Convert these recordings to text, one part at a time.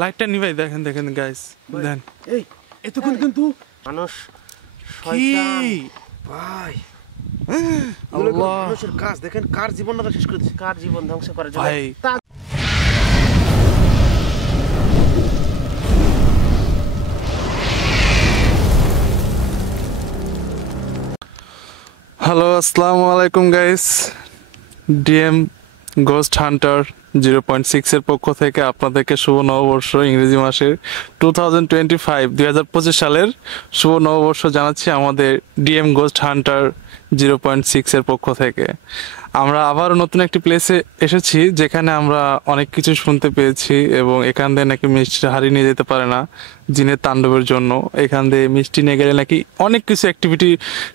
লাইটটা নিভাই দেখেন দেখেন গাইস দেন এই এতক্ষণ কিন্তু মানুষ শয়তান ভাই আল্লাহ মানুষের কাজ দেখেন কার জীবনটা শেষ করে দিচ্ছে কার জীবন ধ্বংস করে ভাই হ্যালো আসসালামু আলাইকুম গাইস ডিএম গোস্ট হান্টার 0.6 এর পক্ষ থেকে আপনাদেরকে শুভ নববর্ষ ইংরেজি মাসের 2025 সালের শুভ নববর্ষ জানাচ্ছি আমাদের ডিএম গোস্ট হান্টার 0.6 এর পক্ষ থেকে। আমরা আবারও নতুন একটি প্লেসে এসেছি যেখানে আমরা অনেক কিছু শুনতে পেয়েছি এবং এখান দিয়ে নাকি মিষ্টি হারিয়ে নিয়ে যেতে পারে না জিনের তাণ্ডবের জন্য। এখান দিয়ে মিষ্টি নিয়ে গেলে নাকি অনেক কিছু অ্যাক্টিভিটি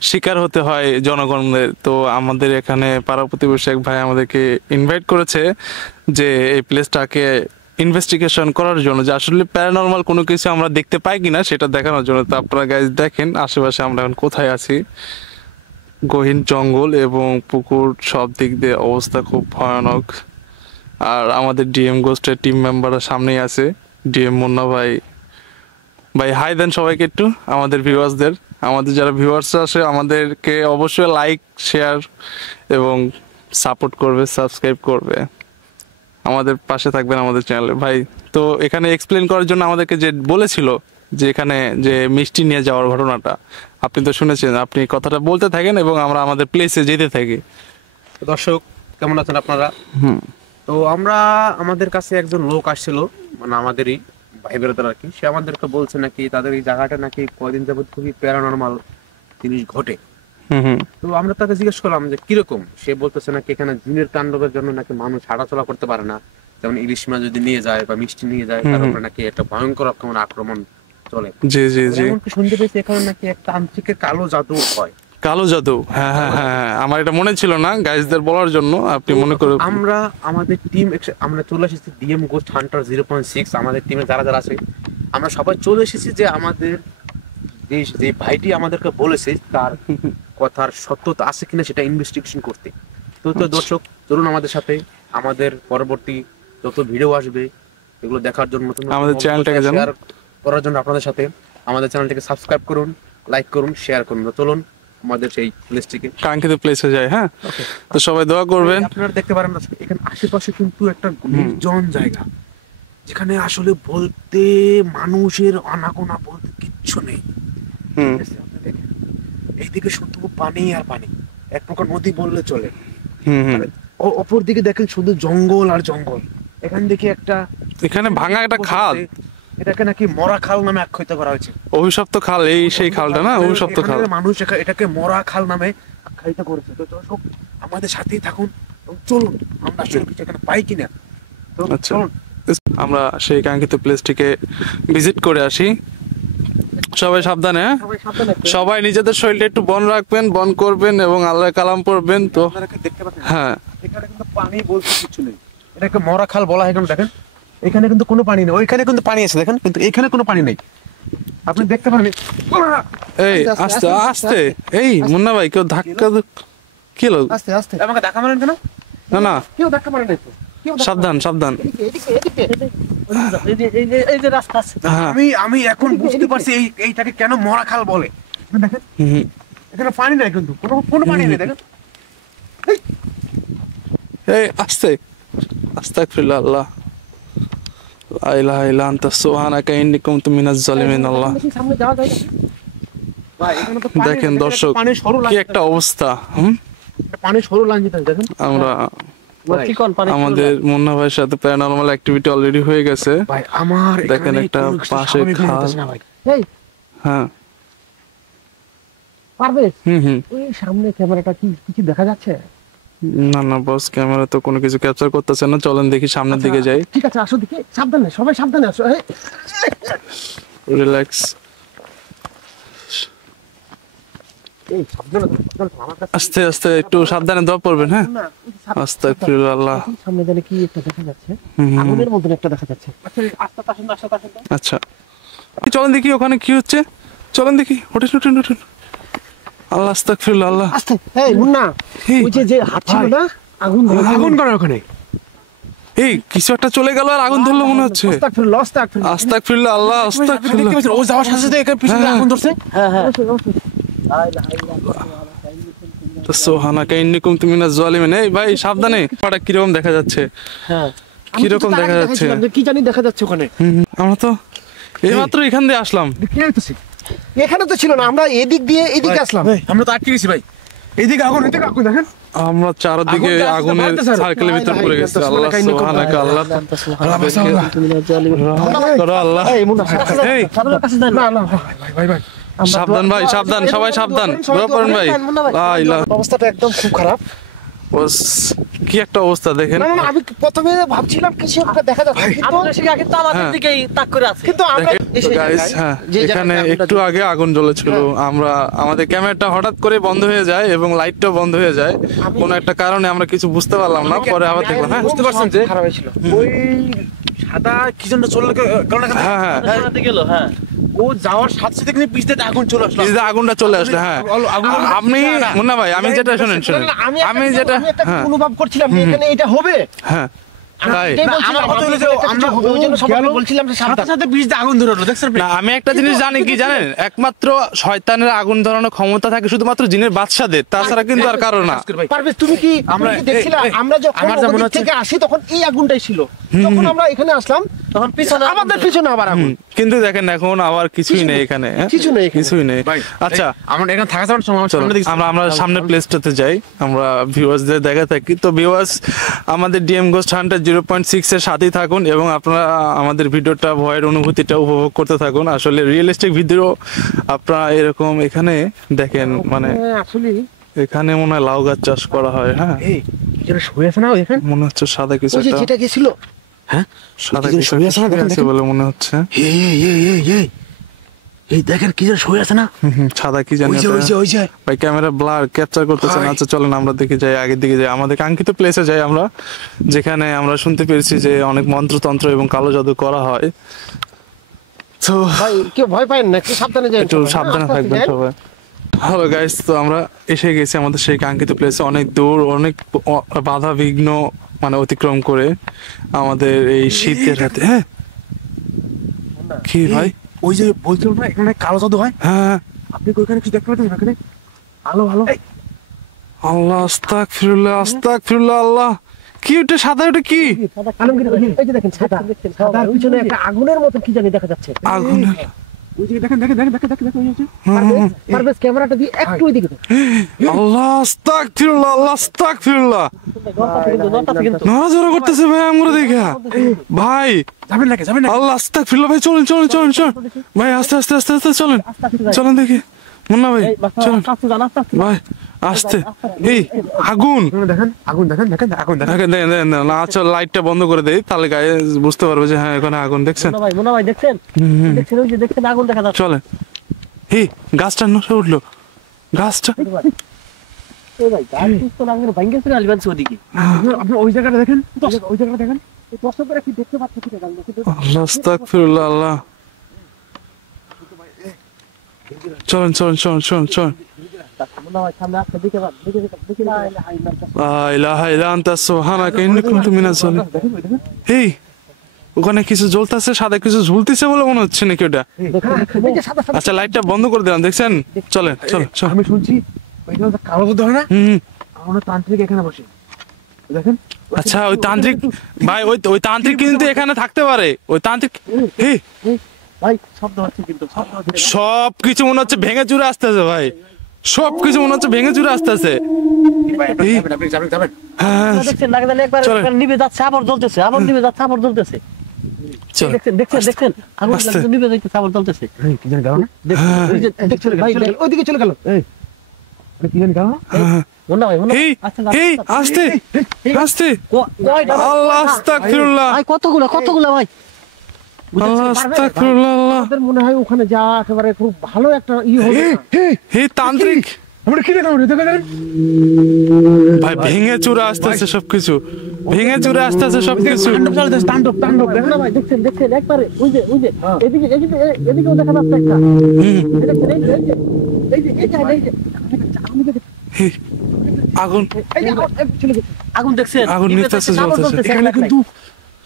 শিকার হতে হয় জনগণদের। তো আমাদের এখানে পাড়া প্রতিবেশী এক ভাই আমাদেরকে ইনভাইট করেছে যে এই প্লেসটাকে ইনভেস্টিগেশন করার জন্য, যে আসলে প্যারানরমাল কোনো কিছু আমরা দেখতে পাই কিনা সেটা দেখানোর জন্য। তো আপনারা গাইজ দেখেন আশেপাশে আমরা এখন কোথায় আছি। গহীন জঙ্গল এবং পুকুর, সব দিক দিয়ে অবস্থা খুব ভয়ানক। আর আমাদের ডিএম গোস্টের টিম মেম্বাররা সামনেই আছে। ডিএম মুন্না ভাই, ভাই হাই দেন সবাইকে একটু আমাদের ভিউয়ার্সদের। আমাদের যারা ভিউয়ার্স আছে আমাদেরকে অবশ্যই লাইক, শেয়ার এবং সাপোর্ট করবে, সাবস্ক্রাইব করবে, আমাদের পাশে থাকবেন আমাদের চ্যানেলে। ভাই তো এখানে এক্সপ্লেন করার জন্য আমাদেরকে যে বলেছিল যে এখানে যে মিষ্টি নিয়ে যাওয়ার ঘটনাটা আপনি তো শুনেছেন, আপনি কথাটা বলতে থাকেন এবং আমরা আমাদের প্লেসে যেতে থাকি। দর্শক কেমন আছেন আপনারা? তো আমাদের কাছে একজন লোক আসছিল, মানে আমাদেরই ভাই বেরোদের আর কি। সে আমাদেরকে বলছে নাকি তাদের এই জায়গাটা নাকি কয়দিন যাবত খুবই প্যারানরমাল জিনিস ঘটে। তো আমরা তাকে জিজ্ঞেস করলাম যে কিরকম। সে বলতেছে নাকি এখানে জিনের তাণ্ডবের জন্য নাকি মানুষ হাঁটাচলা করতে পারে না, যেমন ইলিশ মাছ যদি নিয়ে যায় বা মিষ্টি নিয়ে যায় তার উপরে নাকি একটা ভয়ঙ্কর আক্রমণ চলে। জি জি জি, এমনকি শুনতে পেয়েছি এখানে নাকি এক তান্ত্রিকের কালো জাদু হয়। কালো জাদু, হ্যাঁ হ্যাঁ হ্যাঁ, আমার এটা মনে ছিল না গাইজদের বলার জন্য, আপনি মনে করে। আমাদের টিম আমরা চলে এসেছি ডিএম গোস্ট হান্টার 0.6। আমাদের টিমে যারা যারা আছে আমরা সবাই চলে এসেছি যে আমাদের যে ভাইটি আমাদেরকে বলেছে তার কথার সত্যতা আছে কিনা সেটা ইনভেস্টিগেশন করতে। তো দর্শক চলুন আমাদের সাথে, আমাদের পরবর্তী যত ভিডিও আসবে এগুলো দেখার জন্য আমাদের চ্যানেলটাকে শেয়ার করার জন্য আপনাদের সাথে আমাদের চ্যানেলটাকে সাবস্ক্রাইব করুন, লাইক করুন, শেয়ার করুন। চলুন আমাদের সেই প্লেসটিকে, কাঙ্ক্ষিত প্লেসে যায়। হ্যাঁ, তো সবাই দোয়া করবেন। আপনারা দেখতে পারেন এখানে আশেপাশে কিন্তু একটা নির্জন জায়গা, যেখানে আসলে বলতে মানুষের আনাগোনা বলতে কিচ্ছু নেই। এইদিকে শুধু পানি আর পানি, এক প্রকার নদী বললে চলে। অপর দিকে দেখেন শুধু জঙ্গল আর জঙ্গল। এখানে ভাঙা একটা খাল, এটাকে নাকি মরা খাল নামে আখ্যায়িত করা হয়েছে। অভিশপ্ত খাল, এই সেই খালটা না, অভিশপ্ত খাল। মানুষ এটাকে মরা খাল নামে আখ্যায়িত করেছে। তো দর্শক আমাদের সাথেই থাকুন, চলুন আমরা আসলে কিছু এখানে পাই কিনা। আচ্ছা, আমরা সেই কাঙ্ক্ষিত প্লেসটিকে ভিজিট করে আসি। সবাই সাবধানে, সবাই নিজেদের শরীরটা একটু বন রাখবেন, বন করবেন এবং আল্লাহর কালাম পড়বেন। তো হ্যাঁ, এখানে কিন্তু পানি বলতে কিছু নেই, এটাকে মরা খাল বলা হয়। কারণ দেখেন এখানে কিন্তু কোনো পানি নেই, ওইখানে কিন্তু পানি আছে দেখেন, কিন্তু এখানে কোনো পানি নেই। আপনি দেখতে পারেন। এই আস্তে আস্তে, এই মুন্না ভাই কেউ ধাক্কা কি লোক, আস্তে আস্তে আমাকে ধাক্কা মারেন কেন? না না, কেউ ধাক্কা মারে নাই তো। সাবধান সাবধান। আমি এখন বুঝতে পারছি এইটাকে কেন মরা খাল বলে। দেখেন এখানে পানি নাই, কিন্তু কোনো পানি নেই। দেখেন এই আস্তে, আস্তাগফিরুল্লাহ, আল্লাহ লা ইলাহা ইল্লা আনতা সুবহানাকা ইন্নী কুনতু মিনাজ জালিমিন। আল্লাহ, দেখেন দর্শক কি একটা অবস্থা। পানি সরু লাইন যেটা দেখেন। আমরা আমাদের মুন্না ভাইয়ের সাথে প্যারানরমাল অ্যাক্টিভিটি অলরেডি হয়ে গেছে। ভাই আমার দেখেন একটা পাশে খাল। হ্যাঁ পারবে। ওই সামনে ক্যামেরাটা কি কিছু দেখা যাচ্ছে? না না বস, ক্যামেরা তো কোনো কিছু ক্যাপচার করতেছে না। চলেন দেখি সামনের দিকে যাই। ঠিক আছে, আসো দেখি। সাবধানে, সবাই সাবধানে আসো। রিল্যাক্স, আস্তে আস্তে একটু সাবধানে দোয়া পড়বেন। হ্যাঁ, আস্তাগফিরুল্লাহ, আল্লাহ। সামনে জানি কি একটা দেখা যাচ্ছে, আগুনের মধ্যে একটা দেখা যাচ্ছে। আচ্ছা চলেন দেখি ওখানে কি হচ্ছে। চলেন দেখি, ওঠেন ওঠেন ওঠেন। আল্লাহ আস্তাগফিরুল্লাহ, আল্লাহ। আস্তে, এই মুন্না, এই, ওই যে হাট ছিল না, আগুন ধরে- আগুন করে ওখানে। এই কিছু একটা চলে গেল আর আগুন ধরলো মনে হচ্ছে। আস্তাগফিরুল্লাহ, আস্তাগফিরুল্লাহ। আস্তাগফিরুল্লাহ, আল্লাহ আস্তাগফিরুল্লাহ। দেখতে পাচ্ছেন, ও যাওয়ার সাথে সাথে এখানে পিছনে হ্যাঁ। আগুন ধরছে। হ্যাঁ হ্যাঁ, সুবহানাকা ইন্নী কুনতু মিনাজ জালিমিন। এই ভাই সাবধানে, পাটা কিরকম দেখা যাচ্ছে, হ্যাঁ। কিরকম আমি তো তার দেখা আগে যাচ্ছে? দেখাইছিলাম যে কি জানি দেখা যাচ্ছে ওখানে। আমরা তো এইমাত্র এখান দিয়ে আসলাম। কি হইতেছে? এখানে তো ছিল না, আমরা এদিক দিয়ে এদিকে আসলাম। আমরা তো আটকে গেছি ভাই। এইদিকে আগুন, এদিকে আগুন দেখেন। আমরা চারদিকে আগুন তো আসতে আগুনের বাড়তেছে আরো। সার্কেলের ভিতর পড়ে গেছি। আল্লাহ সুবহানাকা, আল্লাহ করো, আল্লাহ। এই মুন্না, এই, না না, ভাই ভাই সাবধান ভাই, সাবধান, সবাই সাবধান। দোয়া করেন ভাই। লা ইলাহা, অবস্থাটা একদম খুব খারাপ। ওস, কি একটা অবস্থা দেখেন। না না না, আমি প্রথমে ভাবছিলাম কিছু একটা দেখা যাচ্ছে, কিন্তু আমরা এসে গাইস, জায়গায়, হ্যাঁ, যে এখানে জায়গাটায় একটু আগে আগুন জ্বলেছিল। আমরা আমাদের ক্যামেরাটা হঠাৎ করে বন্ধ হয়ে যায় এবং লাইটটাও বন্ধ হয়ে যায়। কোনো একটা কারণে আমরা কিছু বুঝতে পারলাম না, পরে আবার দেখলাম। হ্যাঁ বুঝতে পারছেন যে খারাপ হয়েছিল। ওই সাদা কি যেন চলে কারণে হ্যাঁ হ্যাঁ, ও যাওয়ার সাথে সাথে কিন্তু পিছতে আগুন চলে আসলো। এই যে আগুনটা চলে আসলে। হ্যাঁ, আপনি মুন্না ভাই, আমি যেটা শুনেন শুনেন, না, না, আমি যেটা, আমি একটা হ্যাঁ অনুভব করছিলাম যে এখানে এটা হবে। হ্যাঁ তাই। এটাই বলছিলাম, আমার কথা হলো যে একটা কিছু আমরা হবে, ওই জন্য সবাইকে বলছিলাম যে সাথে সাবধান। সাথে পিছতে আগুন ধরে উঠলো, দেখছেন? না, আমি একটা জিনিস জানি কি জানেন, একমাত্র শয়তানের আগুন ধরানোর ক্ষমতা থাকে শুধুমাত্র জিনের বাদশাদের, তাছাড়া কিন্তু আর কারো না। ভাই পারভেজ, তুমি কি আমরা- দেখছিলা? এই, এই, আমরা যখন আমার যা মনে ওদিক হচ্ছে- থেকে আসি তখন এই আগুনটাই ছিল। যখন আমরা এখানে আসলাম তখন পিছনে আমাদের পিছনে আবার আগুন। কিন্তু দেখেন এখন আবার কিছুই নেই এখানে। হ্যাঁ? কিছু নেই এখানে। কিছুই নেই। ভাই আচ্ছা, আমরা এখানে থাকা যাওয়ার সময় চলো সামনে দেখছি আমরা সামনে প্লেসটাতে যাই, আমরা ভিউয়ার্সদের দেখা থাকি। তো ভিউয়ার্স, আমাদের ডিএম গোস্ট হান্টার 0.6 এর সাথেই থাকুন এবং আপনারা আমাদের ভিডিওটা ভয়ের অনুভূতিটা উপভোগ করতে থাকুন। আসলে রিয়েলিস্টিক ভিডিও আপনারা এরকম এখানে দেখেন, মানে হ্যাঁ, আসলে এখানে মনে হয় লাউ গাছ চাষ করা হয়। হ্যাঁ, এই যেটা শুয়ে আছে না দেখেন, মনে হচ্ছে সাদা কিছু ওই যে একটা, যেটা গেছিল, সাদা ওই যে কিছু শুয়ে একটা আছে না, দেখেন, আছে বলে মনে হচ্ছে। এই এই এই এই এই এই দেখেন কি যেন শুয়ে আছে না, সাদা কি জানি ওই যে ওই একটা। যে ওই যে ভাই ক্যামেরা ব্লার ক্যাপচার করতেছে না। ভাই। আচ্ছা চলেন আমরা দেখে যাই, আগের দিকে যাই, আমাদের কাঙ্ক্ষিত প্লেসে যাই আমরা, যেখানে আমরা শুনতে পেরেছি যে অনেক মন্ত্রতন্ত্র এবং কালো জাদু করা হয়। তো ভাই কেউ ভয় পায় না, একটু সাবধানে যাই, একটু সাবধানে থাকবেন সবাই। হ্যালো গাইস, তো আমরা এসে গেছি আমাদের সেই কাঙ্ক্ষিত প্লেসে, অনেক দূর, অনেক বাধা বিঘ্ন মানে অতিক্রম করে আমাদের এই শীতের রাতে। হ্যাঁ, কি ভাই? ওই যে বলছিল না এখানে কালো জাদু হয়, হ্যাঁ, আপনি কি ওখানে কিছু দেখতে পাচ্ছেন? এখানে আলো আলো আল্লাহ আস্তাগফিরুল্লাহ, আস্তাগফিরুল্লাহ, আল্লাহ। কি ওটা সাদা, ওটা কি? আলমগীর, এই যে দেখেন সাদা, সাদার পিছনে একটা আগুনের মতো কি জানি দেখা যাচ্ছে। আগুনের, ওই যে দেখেন দেখেন দেখেন দেখেন দেখেন ওই যে পারভেজ, পারভেজ ক্যামেরাটা দিয়ে একটু ওইদিকে দাও। আল্লাহ আস্তাগফিরুল্লাহ, আল্লাহ আস্তাগফিরুল্লাহ। নড়াচড়া করতেছে ভাই আমরা দেখা। ভাই যাবেন নাকি যাবেন না, আল্লাহ আস্তাগফিরুল্লাহ, ভাই চলেন চলেন চলেন চলেন ভাই, আস্তে আস্তে আস্তে আস্তে চলেন চলেন দেখি। মুন্না ভাই চলেন ভাই, আস্তে। এই আগুন, দেখেন আগুন দেখেন দেখেন আগুন দেখেন, দেখেন দেখেন দেখেন, না আচ্ছা লাইটটা বন্ধ করে দেই, তাহলে গায়ে বুঝতে পারবে যে হ্যাঁ এখানে আগুন। দেখছেন? মোনা ভাই দেখছেন? দেখছেন ওই যে দেখছেন আগুন দেখা যাচ্ছে। চলেন। এই গাছটা নড়ে উঠলো, গাছটা। এই ভাই গাছ তো আগুন ভাঙে ফেলে আলবান ওদিকে। আপনি ওই জায়গাটা দেখেন, ওই জায়গাটা দেখেন, এই দর্শকরা কি দেখতে পাচ্ছে কি না? আল্লাহ আস্তাগফিরুল্লাহ, আল্লাহ। চলেন চলেন চলেন চলেন চলেন। মোনা ভাই সামনে আসছে, দিকে যান, দিকে না লা ইলাহা ইল্লা আনতা সুবহানাকা ইন্নী কুনতু মিনাজ জালিমিন। এই ওখানে কিছু জ্বলতেছে, সাদা কিছু ঝুলতেছে বলে মনে হচ্ছে নাকি ওটা? এই যে সাদা সাদা আচ্ছা লাইটটা বন্ধ করে দিলাম, দেখছেন? চলেন চলেন চলেন। আমি শুনছি ওইখানে তো কালো জাদু হয় না, হুম, আমরা তান্ত্রিক এখানে বসে দেখেন, আচ্ছা ওই তান্ত্রিক ভাই, ওই তান্ত্রিক কিন্তু এখানে থাকতে পারে। ওই তান্ত্রিক, এই ভাই শব্দ হচ্ছে, কিন্তু শব্দ হচ্ছে। সব কিছু মনে হচ্ছে ভেঙে চুরে আসতেছে ভাই, সব কিছু মনে হচ্ছে ভেঙে চুরে আসতেছে। আপনি যাবেন আপনি যাবেন যাবেন, হ্যাঁ দেখছেন না জানি একবার চলেন। একবার নিভে যাচ্ছে, আবার জ্বলতেছে, আবার নিভে যাচ্ছে, আবার জ্বলতেছে। চল। দেখছেন দেখছেন দেখছেন আগুন আস্তে। লাগছে, নিভে যাচ্ছে, আবার জ্বলতেছে। কি জানি গেল না, দেখছেন ওই যে দেখছেন ভাই, ওইদিকে চলে গেল। কি জানি গেল না, মোনা ভাই, মোনা এই এই আস্তে আস্তে। কয়টা আল্লাহ আস্তাগফিরুল্লাহ, ভাই, কতগুলা ভাই। আল্লাহ আস্তাগফিরুল্লাহ, আল্লাহ। আমাদের মনে হয় ওখানে যা একেবারে খুব ভালো একটা হবে। এই তান্ত্রিক, আমরা কি দেখলাম দেখেন ভাই ভেঙে চুরে আসতেছে সবকিছু, ভেঙে চুরে আসতেছে সবকিছু। তাণ্ডব তাণ্ডব দেখেন মুন্না ভাই দেখছেন একবারে ওই যে এদিকে এদিকেও দেখা যাচ্ছে একটা। দেখছেন এই যে হে, আগুন আগুন দেখছেন, আগুন নিতেছে, জ্বলতেছে। এখানে কিন্তু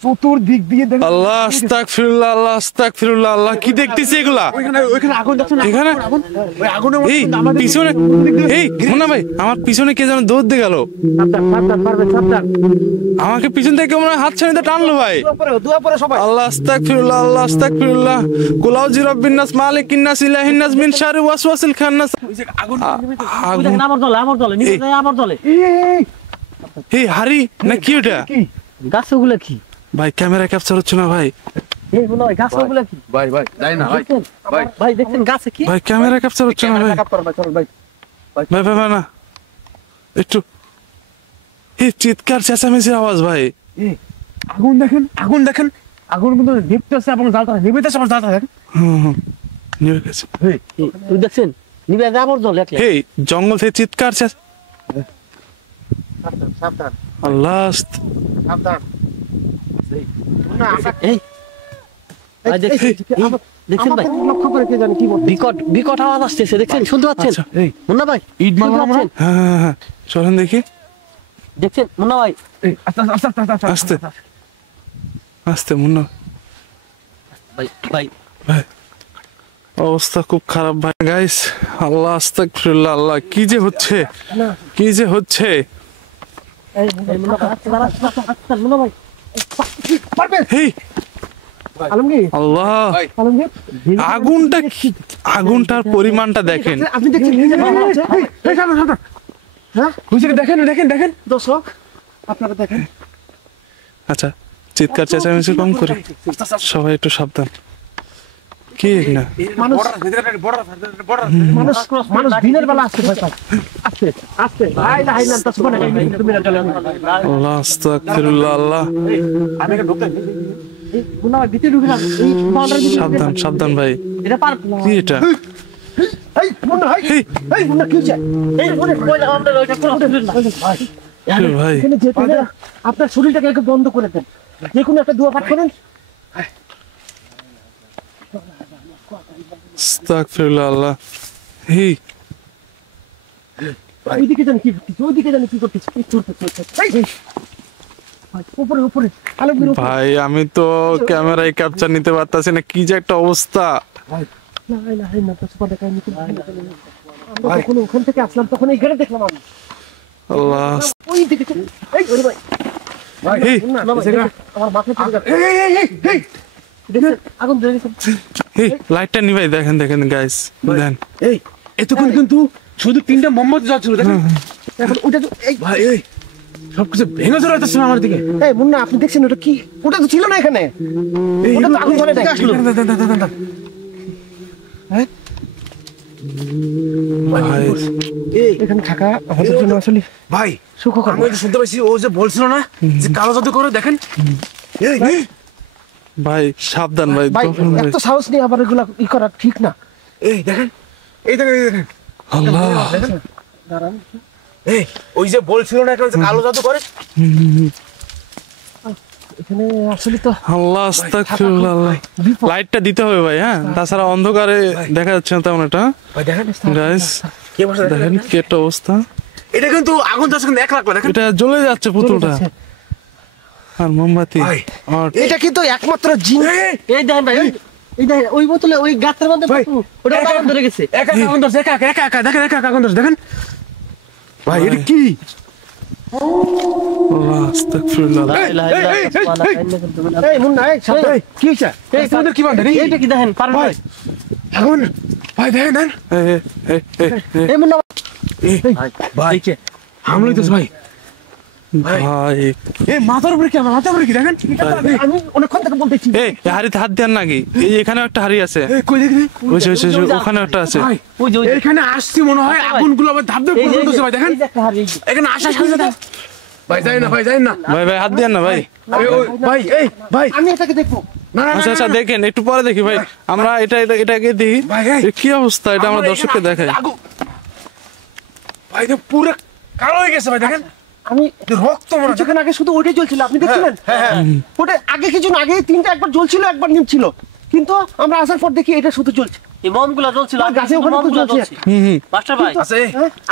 চতুর্দিক দিয়ে দেখেন আল্লাহ আস্তাগফিরুল্লাহ, আল্লাহ আস্তাগফিরুল্লাহ, আল্লাহ কি দেখতেছি এগুলা? ওইখানে আগুন দেখছেন এখানে ওই আগুনের এই মধ্যে আমাদের পিছনে, এই মুন্না ভাই আমার পিছনে কে যেন দৌড় দিয়ে গেল, সাবধান আমাকে পিছন থেকে মনে হয় হাত ছাড়িয়ে টানলো ভাই। দুয়া পরে সবাই। আল্লাহ আস্তাগফিরুল্লাহ, আল্লাহ আস্তাগফিরুল্লাহ, কুল আউযু বিরাব্বিন নাস মালিকিন নাস ইলাহিন নাস মিন শাররি ওয়াসওয়াসিল খান্নাস। ওই দেখেন আমার দলে নিচে যায় আমার দলে। এই হারি না কি ওটা গাছগুলো কি ভাই? ক্যামেরা ক্যাপচার হচ্ছে না ভাই, এই মনে হয় গাছগুলো কি ভাই যাই না ভাই ভাই দেখছেন গাছে কি? ভাই ক্যামেরা ক্যাপচার হচ্ছে না ভাই, ভাই ভাই ভাই ভাই না একটু, এই চিৎকার চেঁচামেচির আওয়াজ ভাই। আগুন দেখেন আগুন কিন্তু নিভতেছে এবং জ্বালটা নিভতেছে এবং জ্বালটা দেখেন নিভে গেছে। তুই দেখছেন নিবে যায় আমার দলে একলা। এই জঙ্গল থেকে চিৎকার সাবধান আল্লাহ সাবধান এই ভাই দেখছেন ভাই লক্ষ্য করে কে জানে কি বলছে, বিকট আওয়াজ আসতেছে দেখছেন, শুনতে পাচ্ছেন আচ্ছা, মুন্না ভাই? ঈদ মারলাম আমরা। হ্যাঁ চলেন দেখি, দেখছেন মুন্না ভাই? আস্তে আস্তে মুন্না ভাই ভাই, অবস্থা খুব খারাপ ভাই। গাইস আল্লাহ আস্তাগফিরুল্লাহ, আল্লাহ কি যে হচ্ছে, কি যে হচ্ছে। এই মুন্না ভাই আচ্ছা মুন্না ভাই পারবেন এই আলমগীর আল্লাহ, আলমগীর আগুনটার পরিমাণটা দেখেন। আপনি দেখছেন হ্যাঁ দেখেন দর্শক আপনারা দেখেন। আচ্ছা চিৎকার চেঁচামেচি কম করে, সবাই একটু সাবধান। কি না মানুষ দিনের বেলা আসতে ভয় পায়, আসতে ভাই না হাইনা তো শুনে তুমি না চলে আল্লাহ আস্তাগফিরুল্লাহ, আল্লাহ এই মুন্না ভাই ভিতরে ঢুকে না, এই বাউন্ডারি সাবধান সাবধান ভাই। এটা পার কি এটা? এই মুন্না এই মুন্না কি হচ্ছে? এই মুন্না কইলা আমরা ওইটা করে না ভাই এখানে যেতে হবে, আপনার শরীরটাকে একটু বন্ধ করে দেন, যে কোনো একটা দোয়া পাঠ করেন। আস্তাগফিরুল্লাহ, আল্লাহ এই ওইদিকে জানি কি করতেছে, ওইদিকে জানি কি করতেছে, কি করতেছে উপরে উপরে আলমগীর উপরে। ভাই আমি তো ক্যামেরায় ক্যাপচার নিতে পারতাছি না, কি যে একটা অবস্থা। না তো সুপার দেখা নিতে আমরা যখন ওখান থেকে আসলাম তখন এই ঘরে দেখলাম আমি। আল্লাহ ওই দিকে এই ওরে ভাই এই না ভাই, আমার মাথায় পড়ে যাচ্ছে। এই দেখেন আগুন ধরে গেছে। এই লাইটটা নিভাই, দেখেন দেখেন গাইস দেন। এই এতক্ষণ কিন্তু শুধু তিনটা মোমবাতি যাচ্ছিল দেখেন এখন ওটা তো এই ভাই এই সবকিছু ভেঙে চলে যাচ্ছে আমার দিকে এই মুন্না আপনি দেখছেন ওটা কি? ওটা তো ছিল না এখানে, ওটা তো আগুন ধরে থেকে আসলো। ভাই এই এখানে থাকা আমাদের জন্য আসলে ভাই সুখকর। আমি তো শুনতে পাইছি ও যে বলছিল না যে কালো জাদু করে দেখেন এই ভাই সাবধান ভাই, ভাই দফন ভাই। এত সাহস নেই আবার এগুলা ই করা ঠিক না। দেখেন আল্লাহ দাঁড়ান এই ওই যে বলছিল না একটা যে কালো জাদু করে এখানে আসলে তো আল্লাহ আস্তাগফিরুল্লাহ, আল্লাহ লাইটটা দিতে হবে ভাই, হ্যাঁ তাছাড়া অন্ধকারে দেখা যাচ্ছে না তেমন এটা। ভাই দেখেন গাইস কে বসে দেখেন কি একটা অবস্থা, এটা কিন্তু আগুন যাচ্ছে কিন্তু এক লাগবে দেখেন এটা জ্বলে যাচ্ছে পুতুলটা আর মোমবাতি। ভাই, আর এটা কিন্তু একমাত্র জিন। এই দেখেন ভাই এই দেখেন ওই বোতলে ওই গাছের মধ্যে ভাই, ওটা আগুন ধরে গেছে। একা আগুন ধরছে একা দেখেন একা আগুন ধরছে দেখেন ভাই এটা কি আল্লাহ আস্তাগফিরুল্লাহ, এই মুন্না এই সাবধান। এই কি হইছে এই তোমাদের কি বান্ধে এইটা কি দেখেন পারেন ভাই? আগুন ভাই দেখেন এই এই এই এই মুন্না ভাই হামলা হইতেছে ভাই ভাই এই মাথার উপরে কি আমার মাথার উপরে কি দেখেন আমি অনেকক্ষণ থেকে বলতেছি। এই হাড়িতে হাত দেন নাকি? এই এখানে একটা হাড়ি আছে, এই কই দেখি ওই ওখানে একটা আছে। ভাই ওই যে এখানে আসছি মনে হয় আগুনগুলো আবার ধাপ ধাপ করে জ্বলতেছে ভাই দেখেন এই যে একটা হাড়ি, এই যে। এখানে আসার সাথে সাথে ভাই যাই না ভাই ভাই হাত দেন না ভাই। ভাই এই ভাই আমি এটাকে দেখবো। না না আচ্ছা আচ্ছা দেখেন একটু পরে দেখি ভাই, আমরা এটাকে দেখি ভাই, এই। কি অবস্থা, এটা আমরা দর্শককে দেখাই। ভাই তো পুরো কালো হয়ে গেছে ভাই, দেখেন আমি রক্ত মনে হয়। কিছুক্ষণ আগে শুধু ওইটাই জ্বলছিল, আপনি দেখছিলেন? হ্যাঁ। ওটা আগে কিছু না, আগে তিনটা একবার জ্বলছিল একবার নিমছিল, কিন্তু আমরা আসার পর দেখি এটা শুধু জ্বলছে। এই মমগুলা জ্বলছিল, আগে গাছে শুধু ওখানে তো মমগুলা জ্বলছে। জ্বলছে। মাস্টার ভাই, আছে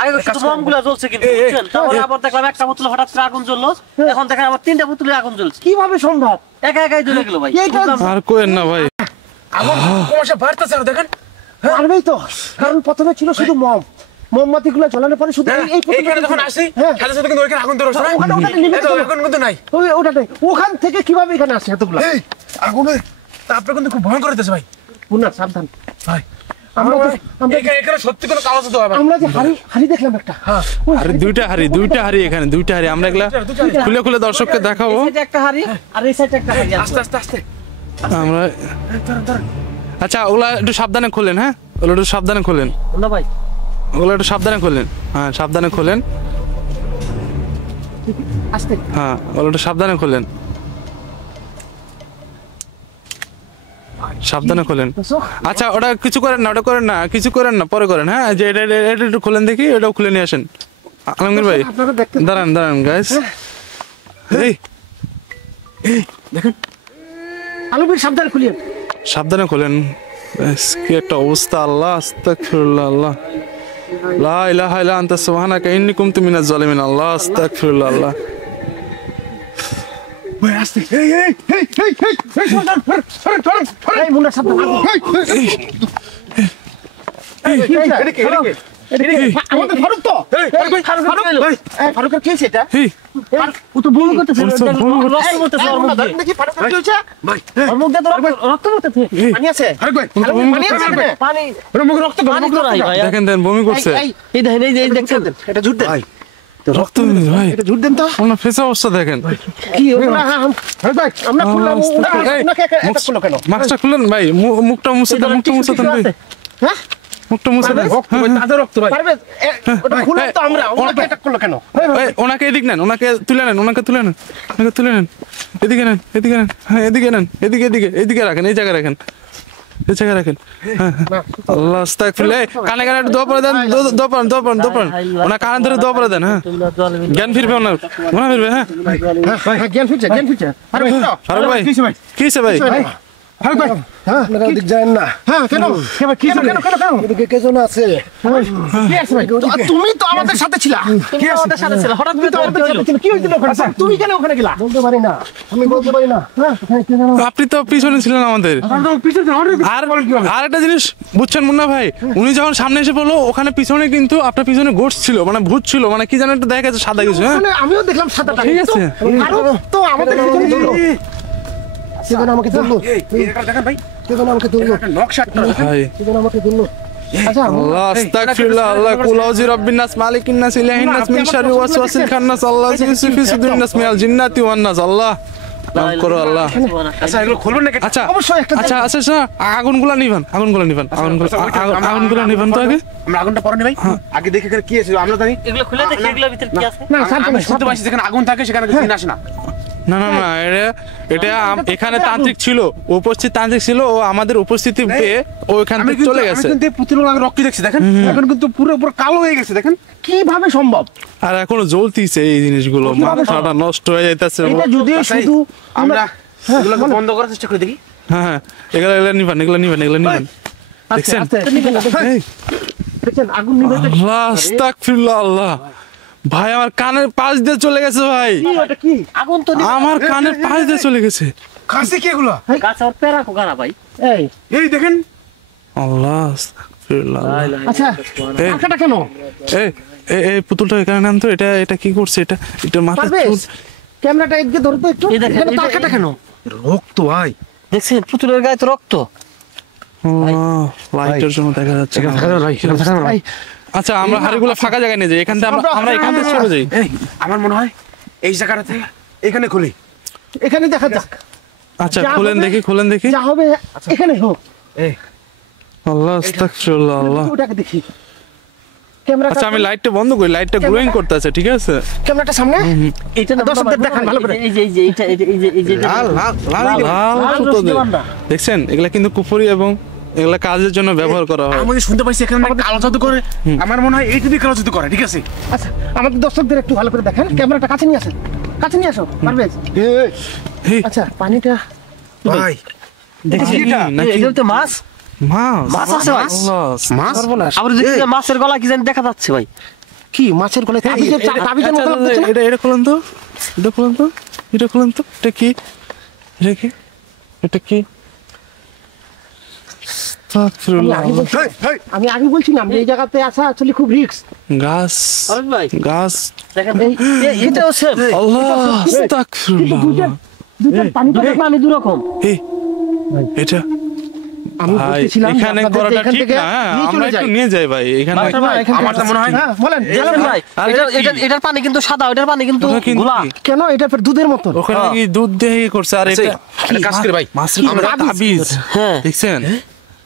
আগে শুধু মমগুলা জ্বলছে কিন্তু, বুঝছেন? তারপরে আবার দেখলাম একটা পুতুলে হঠাৎ করে আগুন জ্বললো, এখন দেখেন আবার 3টা পুতুলে আগুন জ্বলছে। কিভাবে সম্ভব? একা একাই জ্বলে গেল ভাই। এইটা আর কোয়েন না ভাই, আমার কুয়াশা বাড়তেছে আর দেখেন। পারবেই তো, কারণ প্রথমে ছিল শুধু মোমবাতি গুলো জ্বালানোর পরে শুধু এই এইখানে যখন আসি হ্যাঁ। সাথে সাথে কিন্তু ওইখানে আগুন ধরছে না? ওখানে নিভে গেল। এখন কিন্তু নাই। ওটাই, ওখান থেকে কিভাবে এখানে আসে এতগুলো? এই আগুনের তাপটা কিন্তু খুব ভয়ঙ্কর হইতেছে ভাই। মুন্না সাবধান। ভাই আমরা এখানে সত্যি কোনো কালো তো হয় ভাই। আমরা যে হাড়ি দেখলাম একটা, ওই আরে দুইটা হাড়ি এখানে, দুইটা হাড়ি আমরা এগুলা খুলে খুলে দর্শককে দেখাবো। এই সাইডে একটা হাড়ি আর এই সাইডে একটা হাড়ি আছে। আস্তে আস্তে আস্তে আমরা আচ্ছা ওগুলা একটু সাবধানে খোলেন, হ্যাঁ ওগুলো একটু সাবধানে খোলেন, না ভাই, ওগুলো একটু সাবধানে খোলেন, হ্যাঁ সাবধানে খোলেন, আস্তে। হ্যাঁ ওগুলো একটু সাবধানে খোলেন, সাবধানে খোলেন। আচ্ছা ওটা কিছু করেন না, ওটা করেন না, কিছু করেন না, পরে করেন। হ্যাঁ যে এটা একটু খোলেন দেখি, এটাও খুলে নিয়ে আসেন। আলমগীর ভাই আপনারা দেখতে দাঁড়ান গাইস, এই আলমগীর সাবধানে খুলিয়ে। সাবধানে খোলেন। ব্যাস, কি একটা অবস্থা, আল্লাহ আস্তাগফিরুল্লাহ, আল্লাহ লা ইলাহা ইল্লা আনতা সুবহানাকা ইন্নী কুনতু মিনাজ জালিমিন, আল্লাহ আস্তাগফিরুল্লাহ, আল্লাহ। ভাই আস্তে। এই মুন্না সাবধান। আমাদের ফারুক তো, ফারুকের কি হয়েছে এটা? এই, ও তো বমি করতেছে, বলছে, বমি করতেছে। রক্ত পড়তেছে ওর মুখ দিয়ে। দেখি ফারুকের কি হয়েছে? ভাই ওর মুখ দিয়ে তো রক্ত পড়তেছে। পানি আছে? আরে ভাই পানি আছে এখানে? পানি ওর মুখে রক্ত পানি তো নাই ভাই। দেখেন বমি করছে, এই দেখেন, এই যে এই দেখছেন, এটা জুট দেন, রক্ত ভাই, এটা জুট দেন তো। ওনার ফেসের অবস্থা দেখেন। কি আমরা খুললাম, এই, ওনাকে একটা খুললো কেন? মাস্কটা খুলেন ভাই, মুখটা মুছে দেন, মুখটা মুছে দেন ভাই, হ্যাঁ মুখটা মুছে দেন। রক্ত ভাই, তাজা রক্ত ভাই। পারবে, ওটা খুললাম তো আমরা, ওনাকে এটা করলো কেন? এই, ওনাকে এদিক নেন, ওনাকে তুলে নেন, ওনাকে তুলে নেন, ওনাকে তুলে নেন, এদিকে নেন, এদিকে নেন, হ্যাঁ এদিকে নেন, এদিকে রাখেন, এই জায়গায় রাখেন, এই জায়গায় রাখেন। হ্যাঁ, হ্যাঁ। আল্লাহ আস্তাগফিরুল্লাহ। এই, কানে কানে একটু দোয়া পড়ে দেন, দোয়া পড়েন, ওনার কানে ধরে দোয়া পড়ে দেন। হ্যাঁ জ্ঞান ফিরবে, ওনার মনে ফিরবে। হ্যাঁ হ্যাঁ, জ্ঞান ফিরছে। আরে আরে ভাই কি হয়েছে ভাই? আপনারা ওদিক যায়েন না, হ্যাঁ, কেন ওদিকে কে জন আছে? কি আছে ভাই? তুমি তো আমাদের সাথে ছিলা। তুমি আমাদের সাথে ছিল, হঠাৎ করে তো আমাদের সাথে ছিলা। কি হয়েছিল ওখানে? তুমি কেন ওখানে গেলা? বলতে পারি না, আমি বলতে পারি না। হ্যাঁ, কে যেন আপনি তো পিছনে ছিলেন আমাদের। আর একটা জিনিস বুঝছেন মুন্না ভাই, উনি যখন সামনে এসে পড়লো, ওখানে পিছনে কিন্তু আপনার পিছনে গোস্ট ছিল, মানে ভূত ছিল, মানে কি যেন একটা দেখা গেছে সাদা কিছু। হ্যাঁ ওখানে আমিও দেখলাম সাদাটা। ঠিক আছে। আরো তো আমাদের পিছনে ছিল। কে যেন আমাকে ধরলো, এই এটা দেখেন ভাই, কে যেন আমাকে ধরলো, নকশাটা ভাই কে যেন আমাকে ধরলো। আচ্ছা, আল্লাহ আস্তাগফিরুল্লাহ, আল্লাহ কুল আউযু বিরাব্বিন নাস মালিকিন নাস ইলাহিন নাস মিন শাররি ওয়াসওয়াসিল খান্নাস, আল্লাহ ইউসুফ ফি সুদুরিন নাস মিনাল জিন্নাতি ওয়ান নাস। আল্লাহ নাম করো আল্লাহ। আচ্ছা এগুলো খুলবেন নাকি? আচ্ছা অবশ্যই একটা আচ্ছা আগুনগুলা নিবেন আগুনগুলা নিবেন তো আগে। আমরা আগুনটা পরে নিই ভাই, আগে দেখি এখানে কি আছে আমরা জানি। এগুলো খুলে দেখি, এগুলোর ভিতরে কি আছে। না, আমি শুনতে পাচ্ছি যেখানে আগুন থাকে সেখানে দিন আসে না। না এটা এখানে তান্ত্রিক ছিল, উপস্থিত তান্ত্রিক ছিল, ও আমাদের উপস্থিতি পেয়ে ও এখান থেকে চলে গেছে। আমি কিন্তু পুতুল রক্ত দেখছি দেখেন, এখন কিন্তু পুরো কালো হয়ে গেছে দেখেন। কিভাবে সম্ভব? আর এখনো জ্বলতিছে এই জিনিসগুলো, মাথাটা নষ্ট হয়ে যাইতেছে। এটা যদি শুধু আমরা এগুলোকে বন্ধ করার চেষ্টা করে দেখি। হ্যাঁ এগুলা নিবেন। দেখছেন? এই, দেখছেন আগুন নিভে আল্লাহ আস্তাগফিরুল্লাহ, আল্লাহ ভাই আমার কানের পাশ দিয়ে চলে গেছে ভাই, ওটা কি? আগুন তো আমার কানের পাশ দিয়ে চলে গেছে। কাছে কি এগুলো? গাছ আর পেরা কোকানা ভাই। এই এই দেখেন আল্লাহ আস্তাগফিরুল্লাহ, আল্লাহ। আচ্ছা, এই, টাকাটা কেন? এই পুতুলটা এখানে নাম তো, এটা কি করছে? এটা মাথা পারবে? ক্যামেরাটা এদিকে ধরো তো একটু। এই দেখেন, এখানে এই টাকাটা কেন? রক্ত ভাই। দেখছেন পুতুলের গায়ে তো রক্ত। লাইটের জন্য দেখা যাচ্ছে না। ভাই, আচ্ছা আমরা হাড়িগুলো ফাঁকা জায়গায় নিয়ে যাই, এখান থেকে আমরা এখান থেকে চলে যাই। এই আমার মনে হয় এই জায়গাটাতে এখানে খুলি। এখানে দেখা যাক। আচ্ছা যা খুলেন হবে- দেখি। যা হবে এখানে হোক। এই আল্লাহ আস্তাগফিরুল্লাহ, আল্লাহ। ওটাকে দেখি। ক্যামেরাটা আচ্ছা আমি লাইটটা বন্ধ করি, লাইটটা গ্লোয়িং করতে আছে, ঠিক আছে? ক্যামেরাটা সামনে। এটা না দর্শকদের দেখান ভালো করে। এই যে এটা এই যে লাল লাল লাল লাল সুতো দিয়ে। দেখছেন এগুলা কিন্তু কুফরি এবং এগুলা কাজের জন্য ব্যবহার করা হয়। আমি শুনতে পাইছি এখানে নাকি কালো জাদু করে, আমার মনে হয় এইটা দিয়ে কালো জাদু করে, ঠিক আছে? আচ্ছা আমাদের দর্শকদের একটু ভালো করে দেখান, ক্যামেরাটা কাছে নিয়ে আসেন, কাছে নিয়ে আসো পারভেজ। এই, আচ্ছা পানিটা ভাই দেখি নাকি এটা তো মাছ মাছ? মাছ আছে ভাই। আল্লাহ, মাছ সর্বনাশ। আবার দেখি যে মাছের গলা কি জানি দেখা যাচ্ছে ভাই। কি মাছের গলায় তাবিজের তাবিজের মতো লাগছে না? এটা খুলেন তো, এটা খুলেন তো, এটা খুলেন তো, এটা কি, এটা কি, এটা কি? আস্তাগফিরুল্লাহ। আমি আগে বলছিলাম যে এই জায়গাতে আসা আসলে খুব রিস্ক। গাছ, আরে ভাই গাছ, দেখেন এটাও সেম। আল্লাহ, আস্তাগফিরুল্লাহ। দুটো পানিটা দুটো পানি দুই রকম। এই, এটা আমি ভাই বলতেছিলাম যে এখানে আপনাদের করাটা এখান ঠিক থেকে না, হ্যাঁ, নিয়ে আমরা চলে একটু যাই। নিয়ে যাই ভাই এখানে। মাস্টার ভাই, আমার তো মনে হয় হ্যাঁ বলেন জানেন ভাই আরে এটার পানি কিন্তু সাদা, ওটার পানি কিন্তু ওটা কিন্তু গোলা। কি? কেন এটা ফের দুধের মতো? ওখানে কি দুধ দিয়ে ইয়ে করছে, আর এটা একটা কাজ করে ভাই, মাছের কি গলায় তাবিজ, হ্যাঁ দেখছেন?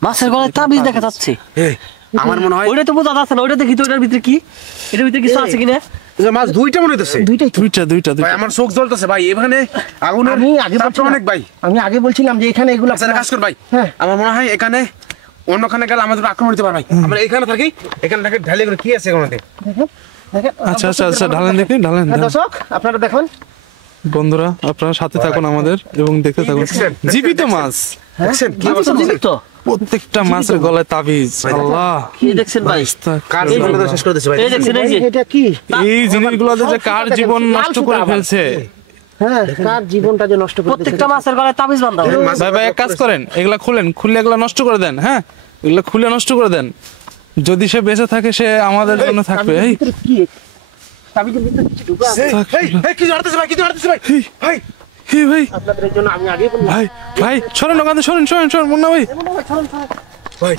মাছের গলায় তাবিজ দেখা যাচ্ছে। আমার মনে হয় ওইটা তো বোঝা যাচ্ছে না, ওইটা দেখি তো ওটার ভিতরে কি, এটার ভিতরে কিছু আছে কিনা। যে মাছ দুইটা মনে হইতেছে। দুইটাই তো। দুইটা ভাই আমার চোখ জ্বলতেছে ভাই, এখানে আগুনের আমি আগে তাপটা বলছিলাম- অনেক ভাই। আমি আগে বলছিলাম যে এখানে এগুলো আচ্ছা একটা কাজ কর ভাই, হ্যাঁ। আমার মনে হয় এখানে অন্যখানে গেলে আমাদের আক্রমণ দিতে পারে ভাই। আমরা এখানে থাকি, এখানে থাকি ঢালে কি আছে এখানে? দেখেন দেখেন। আচ্ছা আচ্ছা আচ্ছা, ঢালেন দেখি, ঢালেন হ্যাঁ, ঢালেন। দর্শক আপনারা দেখুন। বন্ধুরা আপনারা সাথে থাকুন আমাদের এবং দেখতে থাকুন। দেখছেন? জীবিত মাছ, দেখছেন কি মাছ তো অবস্থা? জীবিত। প্রত্যেকটা মাছের গলায় তাবিজ। আল্লাহ, এই দেখছেন ভাই, কার জীবন শেষ করে দিছে ভাই। এই দেখছেন এই যে এটা কি? এই জিনিসগুলো যে কার জীবন নষ্ট করে ফেলছে। হ্যাঁ কার জীবনটা যে নষ্ট করে প্রত্যেকটা মাছের গলায় তাবিজ বাঁধা হয়। ভাই ভাই এক কাজ করেন, এগুলা খুলেন, খুললে এগুলা নষ্ট করে দেন। হ্যাঁ এগুলা খুলে নষ্ট করে দেন, যদি সে বেঁচে থাকে সে আমাদের জন্য থাকবে। এই ভিতরে কি? তাবিজের ভিতরে কিছু ঢুকে আছে। এই কি হাঁটতেছে ভাই, কি হাঁটতেছে ভাই? ভাই এই ভাই, আপনাদের জন্য আমি আগেই বললাম। ভাই ভাই সরেন ওখান থেকে, সরেন সরেন সরেন, মুন্না ভাই। ভাই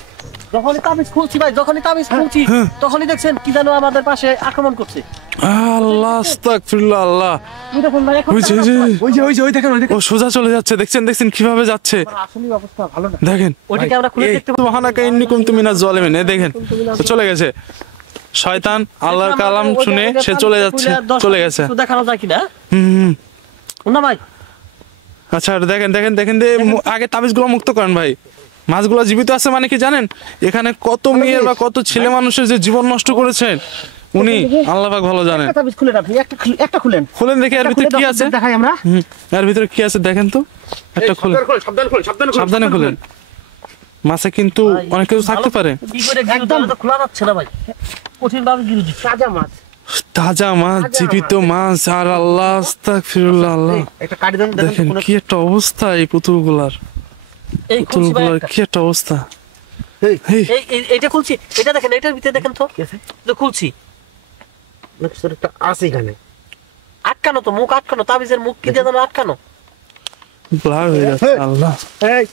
যখনই তাবিজ খুলছি ভাই, যখনই তাবিজ খুলছি তখনই দেখছেন কি যেন আমাদের পাশে আক্রমণ করছে। আল্লাহ, আস্তাগফিরুল্লাহ, আল্লাহ। এই দেখুন ভাই, এখন ওই যে, ওই যে, ওই দেখেন, ওই দেখেন। ও সোজা চলে যাচ্ছে, দেখছেন দেখছেন কিভাবে যাচ্ছে, আসলে অবস্থা ভালো না। দেখেন। ওইটাকে আমরা খুলে দেখতে পাবো। সুবহানাকা ইন্নী কুনতু মিনাজ জালিমিন, এই দেখেন তো চলে গেছে। শয়তান আল্লাহর কালাম শুনে সে চলে যাচ্ছে, চলে গেছে। দেখানো যায় কিনা হুম। না ভাই? আচ্ছা দেখেন দেখেন দেখেন যে আগে তাবিজগুলো মুক্ত করেন ভাই। মাছগুলো জীবিত আছে মানে কি জানেন, এখানে কত মেয়ের বা কত ছেলে মানুষের যে জীবন নষ্ট করেছেন উনি আল্লাহ পাক ভালো জানেন। একটা তাবিজ খুলেন আপনি, একটা খুলেন। খুলেন দেখি এর ভিতরে কি আছে। দেখাই আমরা। এর ভিতরে কি আছে দেখেন তো, একটা খুলেন, সাবধানে খুলেন, সাবধানে খুলেন, সাবধানে খুলেন। মাছে কিন্তু অনেক কিছু থাকতে পারে। কি করে গিরু তাহলে তো খোলা যাচ্ছে না ভাই, কঠিন ভাবে গিরু দিচ্ছে। তাজা মাছ। তাজা মাছ, জীবিত মাছ, আর আল্লাহ, আস্তাগফিরুল্লাহ, আল্লাহ। একটা কাটি দেন, দেখেন কি একটা অবস্থা এই পুতুলগুলার, এই খুলছি ভাই পুতুলগুলার একটা। কি একটা অবস্থা। এই, এই এইটা খুলছি, এটা দেখেন, এটার ভিতরে দেখেন তো, এটা খুলছি। একটা আছে এখানে। আটকানো তো, মুখ আটকানো, তাবিজের মুখ কি দিয়ে যেন আটকানো। ব্লার হয়ে যাচ্ছে। আল্লাহ এই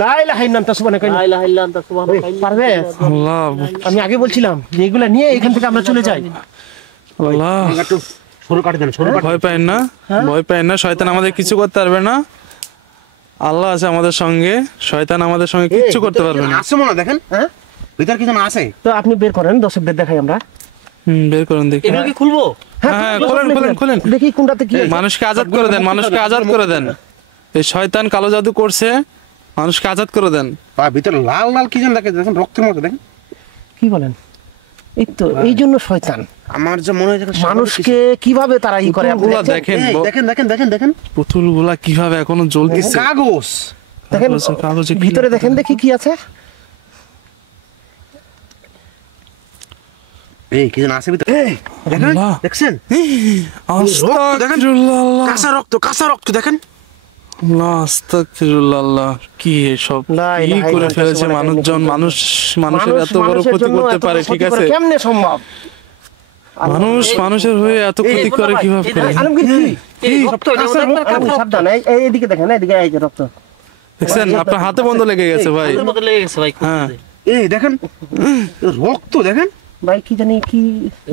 লা ইলাহা ইল্লাল্লাহ সুবহানাকা। লা ইলাহা ইল্লা আনতা সুবহানাকা ইন্নী পারবে? আল্লাহ আমি আগে বলছিলাম যে এগুলা নিয়ে এখান থেকে আমরা চলে যাই। আল্লাহ, একটু সরু কাটি দেন, সরু কাটি। ভয় পায় না, ভয় পায় না, শয়তান আমাদের কিছু করতে পারবে না। আল্লাহ আছে আমাদের সঙ্গে, শয়তান আমাদের সঙ্গে কিচ্ছু করতে পারবে না। আছে মনে হয়, দেখেন হ্যাঁ ভিতর কি যেন আছে। তো আপনি বের করেন, দর্শকদের দেখাই আমরা। বের করেন দেখি। এগুলো কি খুলবো? হ্যাঁ খুলেন খুলেন খুলেন। দেখি কোনটাতে কি। মানুষকে আজাদ করে দেন, মানুষকে আজাদ করে দেন। এই শয়তান কালো জাদু করছে, মানুষকে আজাদ করে দেন। বা ভিতরে লাল লাল কি যেন দেখেন, দেখেন রক্তের মতো, দেখেন। কি বলেন? এই তো এই জন্য শয়তান আমার যে মনে হয় যে মানুষকে কিভাবে তারা ই করে আপনি পুতুলগুলা দেখছেন? দেখেন, দেখেন দেখেন দেখেন দেখেন পুতুলগুলা কিভাবে এখনো জ্বলতেছে। কাগজ। দেখেন কাগজে কি ভিতরে লেখা? দেখেন দেখি কি আছে। এই কি যেন আছে ভিতরে, এই দেখেন, আল্লাহ। দেখছেন আস্তাগফিরুল্লাহ, আল্লাহ। কাঁচা রক্ত দেখেন। আল্লাহ, আস্তাগফিরুল্লাহ, আল্লাহ। কি এসব লা কি ইলাহা করে ইল্লাল্লাহ ফেলেছে সুবহানাল্লাহ। মানুষজন, মানুষের এত বড় মানুষের ক্ষতি জন্য করতে এত পারে, ক্ষতি ঠিক করে আছে? কেমনে সম্ভব? মানুষের হয়ে এত ক্ষতি করে কিভাবে করে? আলমগীর কি? এই রক্ত, এটা মধ্যে একটা আলমগীর, রক্ত। সাবধান, এইদিকে দেখেন, এইদিকে এই যে রক্ত। দেখছেন আপনার হাতে বন্ধ লেগে গেছে ভাই। হাতের মধ্যে লেগে গেছে ভাই, খুলতে হ্যাঁ। দে। এই দেখেন রক্ত, দেখেন। ভাই কি জানি কি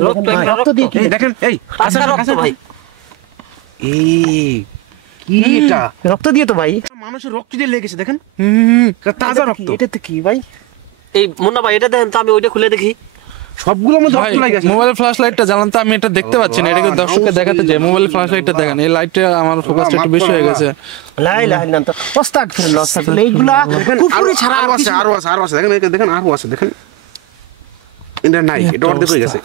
রক্ত, দেখেন, একটা রক্ত দিয়ে কি? এই দেখেন, এই কাঁচা রক্ত ভাই। এই কি এটা? রক্ত দিয়ে তো ভাই। মানুষের রক্ত দিয়ে লেগেছে, দেখেন তাজা এটা রক্ত। কি? এটা তো কি ভাই? এই মুন্না ভাই, এটা দেখেন তো, আমি ওইটা খুলে দেখি। সবগুলোর মধ্যে ভাই রক্ত লাগে আছে। মোবাইলের ফ্ল্যাশ লাইটটা জ্বালান তো, আমি এটা দেখতে পাচ্ছি না, এটাকে দর্শককে দেখাতে চাই। মোবাইলের ফ্ল্যাশ লাইটটা দেখেন, এই লাইটটা আমার ফোকাসটা একটু বেশি হয়ে গেছে। লা ইলাহা ইল্লাল্লাহ আস্তাগফিরুল্লাহ আস্তাগফিরুল্লাহ এইগুলা দেখেন কুফরি ছাড়া আর আরো আছে, কিছু- আরো আছে, আরো আছে, দেখেন দেখেন আরো আছে, দেখেন এটা নাই, এটা অর্ধেক হয়ে গেছে।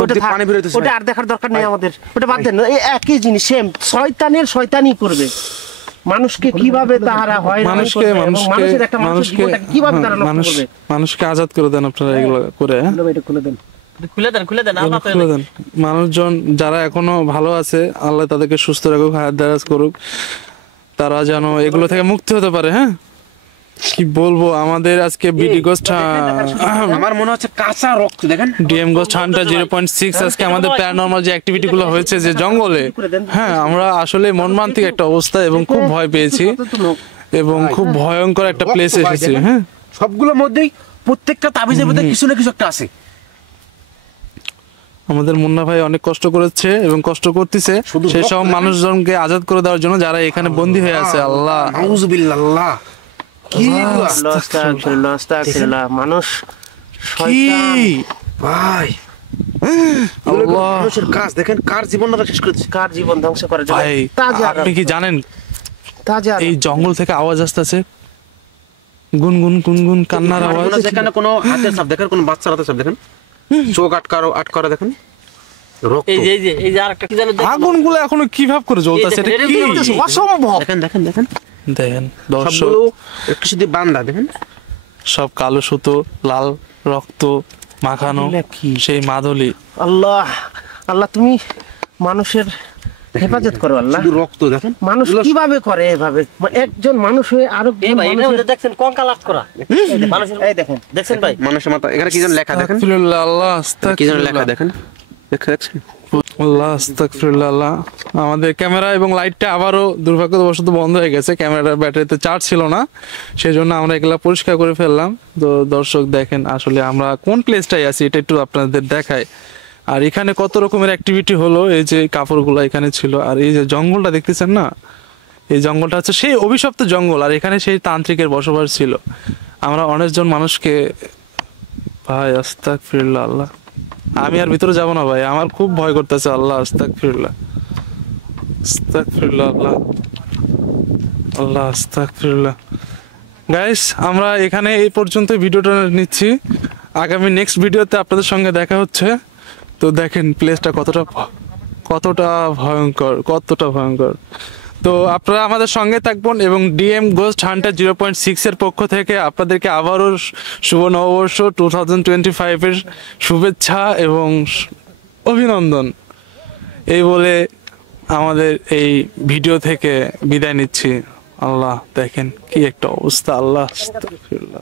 ওটা থাক, পানি বের হইতেছে ওটা আর দেখার দরকার নেই আমাদের, ওটা বাদ দেন। এই একই জিনিস সেম, শয়তানের শয়তানি করবে। মানুষকে কিভাবে তাহারা হয় মানুষকে মানুষের একটা মানুষের জীবনটাকে কিভাবে তারা লক্ষ্য করবে। মানুষকে আজাদ করে দেন আপনারা এগুলো করে, হ্যাঁ? খুলে এটা খুলে দেন। খুলে দেন আল্লাহ খুলে দেন। মানুষজন যারা এখনো ভালো আছে, আল্লাহ তাদেরকে সুস্থ রাখুক, হায়াত দারাজ করুক, তারা যেন এগুলো থেকে মুক্তি হতে পারে। হ্যাঁ, কি বলবো, আমাদের আজকে বিডি গোস্ট আমার মনে হচ্ছে কাঁচা রক্ত, দেখেন ডিএম গোস্ট হান্টার 0.6 আজকে আমাদের প্যারানরমাল যে অ্যাক্টিভিটি গুলো হয়েছে যে জঙ্গলে, হ্যাঁ, আমরা আসলে মর্মান্তিক একটা অবস্থা এবং খুব ভয় পেয়েছি এবং খুব ভয়ঙ্কর একটা প্লেসে এসেছি। হ্যাঁ, সবগুলোর মধ্যেই প্রত্যেকটা তাবিজের মধ্যে কিছু না কিছু একটা আছে। আমাদের মুন্না ভাই অনেক কষ্ট করেছে এবং কষ্ট করতেছে শুধু সেই সব রক্ত দেখেন। মানুষজনকে আজাদ করে দেওয়ার জন্য যারা এখানে বন্দী হয়ে আছে। আল্লাহ, নাউজুবিল্লাহ, কি এগুলা? আস্তাগফিরুল্লাহ আস্তাগফিরুল্লাহ। মানুষ কি ভাই আল্লাহ, মানুষের কাজ দেখেন, কার জীবনটা শেষ করেছে। কার জীবন ধ্বংস করে জন্য ভাই তাজা আপনি কি জানেন তাজা এই জঙ্গল থেকে আওয়াজ আসতেছে, গুনগুন গুনগুন কান্নার আমার আওয়াজ। মনে হচ্ছে এখানে কোনো হাতের ছাপ দেখেন, কোনো বাচ্চার হাতের ছাপ দেখেন, চোখ আটকারো দেখেন, রক্ত এই যে আরেকটা কি জানো আগুন গুলো এখনো কি ভাব করে জ্বলতেছে, এটা কি? অসম্ভব। দেখেন দেখেন দেখেন, দেখেন দর্শক, সবগুলো কিছু দিয়ে বান্ধা, দেখেন সব কালো সুতো, লাল রক্ত মাখানো, এগুলা কি? সেই মাদলি। আল্লাহ আল্লাহ তুমি মানুষের হেফাজত করো আল্লাহ। শুধু রক্ত দেখেন, মানুষ কিভাবে করে এভাবে, একজন মানুষ হয়ে আরো এই ভাই এর মধ্যে দেখছেন কঙ্কাল আট করা মানুষের এই দেখেন দেখছেন ভাই মানুষের মাথা, এখানে কি যেন লেখা দেখেন, আস্তাগফিরুল্লাহ, আল্লাহ কি যেন লেখা আস্তাগফিরুল্লাহ, দেখেন, দেখছেন আল্লাহ আস্তাগফিরুল্লাহ। আল্লাহ, আমাদের ক্যামেরা এবং লাইটটা আবারও দুর্ভাগ্যবশত বন্ধ হয়ে গেছে, ক্যামেরার ব্যাটারিতে চার্জ ছিল না, সেই জন্য আমরা এগুলা পরিষ্কার করে ফেললাম। তো দর্শক দেখেন আসলে আমরা কোন প্লেসটাই আছি এটা একটু আপনাদের দেখাই। আর এখানে কত রকমের অ্যাক্টিভিটি হলো, এই যে কাপড়গুলো এখানে ছিল, আর এই যে জঙ্গলটা দেখতেছেন না, এই জঙ্গলটা হচ্ছে সেই অভিশপ্ত জঙ্গল, আর এখানে সেই তান্ত্রিকের বসবাস ছিল। আমরা অনেকজন মানুষকে, ভাই আস্তাগফিরুল্লাহ, আল্লাহ আমি আর ভিতরে যাব না ভাই, আমার খুব ভয় করতেছে। আল্লাহ আস্তাগফিরুল্লাহ, আস্তাগফিরুল্লাহ, আল্লাহ আল্লাহ আস্তাগফিরুল্লাহ। গাইস, আমরা এখানে এই পর্যন্ত ভিডিওটা নিচ্ছি, আগামী নেক্সট ভিডিওতে আপনাদের সঙ্গে দেখা হচ্ছে। তো দেখেন প্লেসটা কতটা ভয়ঙ্কর। তো আপনারা আমাদের সঙ্গে থাকবেন এবং ডিএম গোস্ট হান্টার 0.6 এর পক্ষ থেকে আপনাদেরকে আবারও শুভ নববর্ষ 2025 এর শুভেচ্ছা এবং অভিনন্দন এই বলে আমাদের এই ভিডিও থেকে বিদায় নিচ্ছি। আল্লাহ, দেখেন কি একটা অবস্থা, আল্লাহ আস্তাগফিরুল্লাহ।